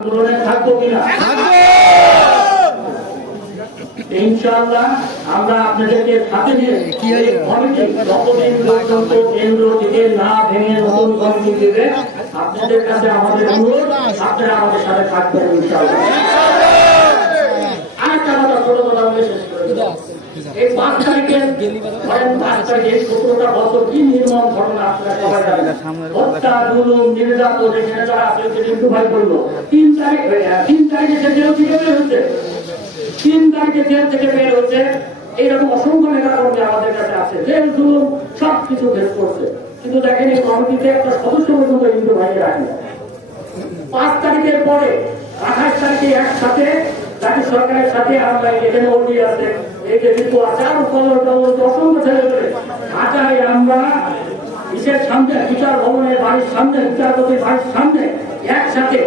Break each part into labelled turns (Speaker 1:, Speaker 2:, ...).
Speaker 1: আন্দোলনে থাকব কিনা? ইনশাআল্লাহ আমরা আপনাদেরকে সাথে নিয়ে এই যতদিন পর্যন্ত কেন্দ্র থেকে না ভেঙে নতুন কমিটি দেবে। আপনাদের কাছে আমাদের অনুরোধ আপনারা আমাদের সাথে থাকবেন ইনশাআল্লাহ। এই পাঁচ তারিখে ধরেন পাঁচ তারিখে সতেরোটা বছর কি নির্মম ঘটনা আপনারা সবাই জানেন। হত্যা জুলুম নির্যাতন এখানে যারা আছে কিন্তু ভাই বলল তিন তারিখ তিন তারিখে সে জেল থেকে বের হচ্ছে। তিন তারিখে জেল থেকে বের হচ্ছে। এইরকম অসংখ্য নেতা কর্মী আমাদের কাছে আছে। জেল জুলুম সব কিছু ভেদ করছে। কিন্তু দেখেন এই কমিটিতে একটা সদস্য পর্যন্ত হিন্দু ভাই রাখি পাঁচ তারিখের পরে আঠাশ তারিখে একসাথে রাজ্য সরকারের সাথে আমরা এখানে ওটি আছে, এই যে আরও কলর টলর অসংখ্য ছেলে ঢাকায় আমরা বিশেষ সামনে বিচার ভবনের বাড়ির সামনে বিচারপতির বাড়ির সামনে একসাথে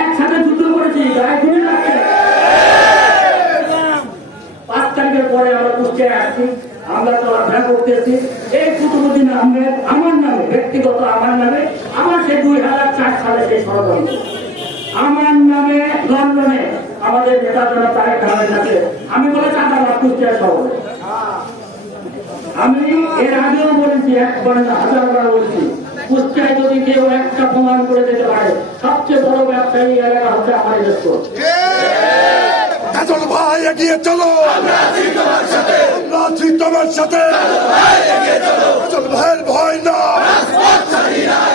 Speaker 1: একসাথে যুদ্ধ করেছি, গায়ে গুলি রাখছে। পাঁচ তারিখের পরে আমরা কুষ্টিয়ায় আসছি, আমরা চলাফেরা করতেছি। এই কুতুবুদ্দিন আহমেদ আমার নামে, ব্যক্তিগত আমার নামে, আমার সে দুই হাজার চার সালে সেই ষড়যন্ত্র। আমার নামে আমাদের নেতা জনক তারেক রহমানের কাছে আমি বলে চাঁদাবাদ কুষ্টিয়া শহরে আমি এর আগেও বলেছি একবার না হাজারবার বলেছি কুষ্টিয়ায় যদি কেউ একটা প্রমাণ করে দিতে পারে সবচেয়ে বড় ব্যবসায়ী এলাকা হচ্ছে আমার এদেশ
Speaker 2: কাজল ভাই এগিয়ে চলো। আমরা আছি তোমার সাথে। আমরা আছি তোমার সাথে কাজল ভাইয়ের ভয় না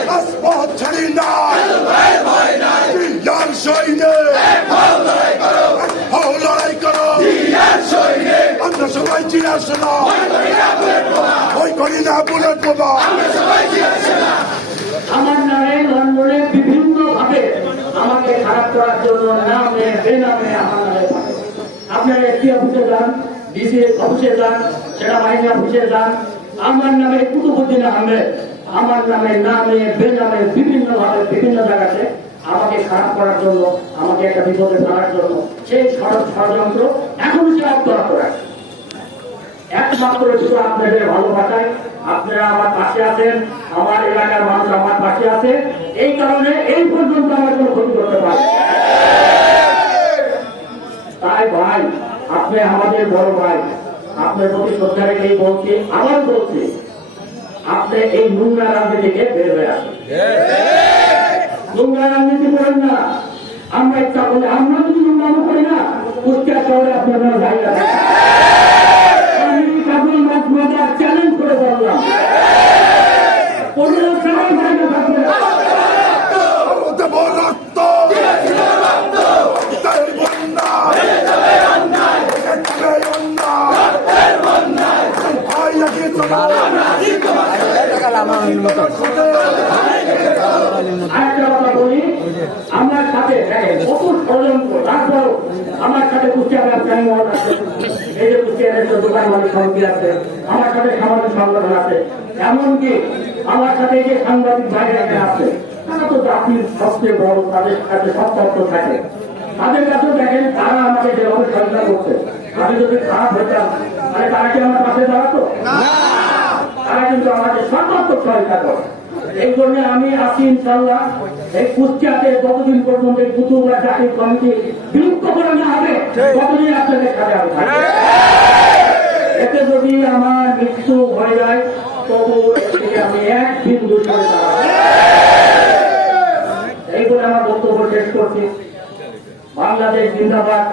Speaker 2: রাজপথ ছাড়ি না ইয়ার না, বুলেট বোমা।
Speaker 1: আমার নামে লন্ডনে বিভিন্ন ভাবে আমাকে খারাপ করার জন্য নামে, বেনামে আপনারা এসপি অফিসে যান, ডিসি অফিসে যান, সেনাবাহিনী অফিসে যান। আমার নামে কুতুবুদ্দিন আহমেদ, আমার নামে নামে, বেনামে বিভিন্ন ভাবে বিভিন্ন জায়গাতে আমাকে খারাপ করার জন্য, আমাকে একটা বিপদে ফেলার জন্য সেই ষড়- ষড়যন্ত্র এখনও সে অব্যাহত রাখে। একমাত্র শুধু আপনাদের ভালোবাসায়, আপনারা আমার পাশে আছেন, আমার এলাকার মানুষ আমার পাশে আছে। এই কারণে এই পর্যন্ত আমার কোনো ক্ষতি করতে পারে তাই ভাই, আপনি আমাদের বড় ভাই, আপনার প্রতি শ্রদ্ধা রেখেই বলছি আবার বলছি, আপনি এই নোংরা রাজনীতি থেকে বের হয়ে আসেন। নোংরা রাজনীতি করেন না। আমরা ইচ্ছা করি আমরা যদি নোংরা করি না, কুষ্টিয়া শহরে আপনার জায়গা নেই। আমি কাবুল মজমুদার চ্যালেঞ্জ করে বললাম কোনো সময় জায়গা থাকবে না।
Speaker 2: দেব রক্ত রক্তের বন্যা রক্তের বন্যা ভাই এগিয়ে চলো
Speaker 1: আরেকটা কথা বলি আমার সাথে কত ষড়যন্ত্র তারপর আমার সাথে কুষ্টিয়া ব্যবসায়ী মহল আছে এই যে কুষ্টিয়ার দোকান মালিক সমিতি আছে আমার সাথে সামাজিক সংগঠন আছে এমনকি আমার সাথে যে সাংবাদিক এখানে আছে তারা তো জাতির সবচেয়ে বড় তাদের কাছে সব তথ্য থাকে। তাদের কাছেও দেখেন তারা আমাকে যেভাবে সহায়তা করছে। আমি যদি খারাপ হইতাম তাহলে তারা কি আমার পাশে দাঁড়াতো? তারা কিন্তু আমাকে সর্বাত্মক সহায়তা করে। এই জন্য আমি আছি ইনশাল্লাহ এই কুষ্টিয়াতে যতদিন পর্যন্ত এই কুতুবরা জাতির কমিটি বিলুপ্ত করে না হবে ততদিন আপনাদের সাথে আমি থাকব। এতে যদি আমার মৃত্যু হয়ে যায় তবু আমি এক বিন্দু সরে দাঁড়াবো। এই বলে আমার বক্তব্য শেষ করছি বাংলাদেশ জিন্দাবাদ,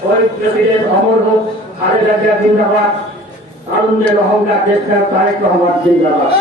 Speaker 1: শহীদ প্রেসিডেন্ট অমর হোক, খালেদা জিয়া জিন্দাবাদ, তারুণ্যের অহংকার দেশকার তারেক রহমান জিন্দাবাদ।